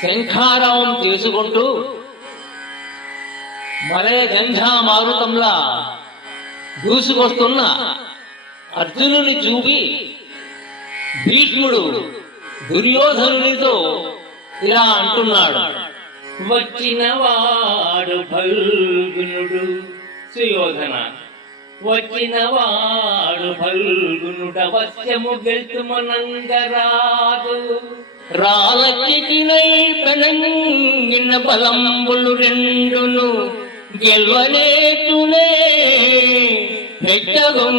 శంఖారావం చేసుకుంటూ మలయ గంధా మారుతంలా దూసుకొస్తున్న అర్జునుని చూపి భీష్ముడు దుర్యోధనునితో ఇలా అంటున్నాడు. వచ్చినవాడు ఫల్గునుడు సుయోధన, వచ్చినవాడు ఫల్గునుడు అవశ్యము గెలుతుమనంగరాదు. రాలచినై పెనంగిన బలంబులు రెండును గెల్వనేతునే హెచ్చగుం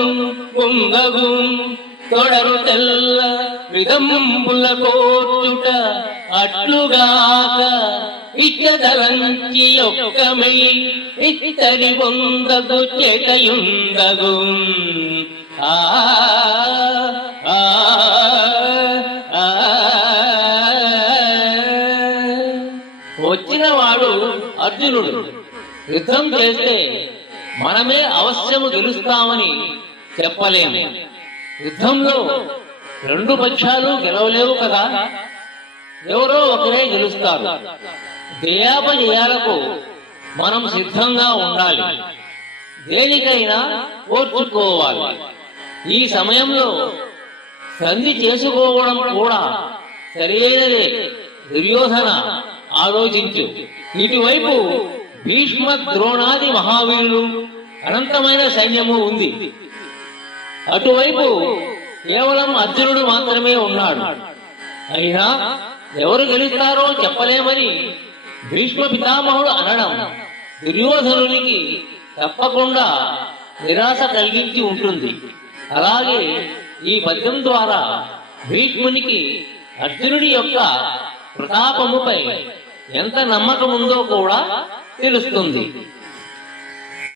కుంగగుం తొడరు తెల్ల విధంబుల కోర్చుట అట్లుగాక ఇచ్చదలంచి ఒక్కమై ఇత్తరి పొందగు చేతయుందగు. ఆ వచ్చినవాడు అర్జునుడు. యుద్ధం చేస్తే మనమే అవశ్యము గెలుస్తామని చెప్పలేము. యుద్ధంలో రెండు పక్షాలు గెలవలేవు కదా, ఎవరో ఒకరే గెలుస్తారు. జయాపజయాలకు మనం సిద్ధంగా ఉండాలి, దేనికైనా ఓర్చుకోవాలి. ఈ సమయంలో సంధి చేసుకోవడం కూడా సరైనదే. దుర్యోధన ఆలోచించు. ఇటువైపు భీష్మ ద్రోణాది మహావీరులు అనంతమైన సైన్యము ఉంది, అటువైపు కేవలం అర్జునుడు మాత్రమే ఉన్నాడు. అయినా ఎవరు గెలుస్తారో చెప్పలేమని భీష్మ పితామహుడు అనడం దుర్యోధనునికి తప్పకుండా నిరాశ కలిగించి ఉంటుంది. అలాగే ఈ పద్యం ద్వారా భీష్మునికి అర్జునుడి యొక్క ప్రతాపముపై ఎంత నమ్మకం ఉందో కూడా తెలుస్తుంది.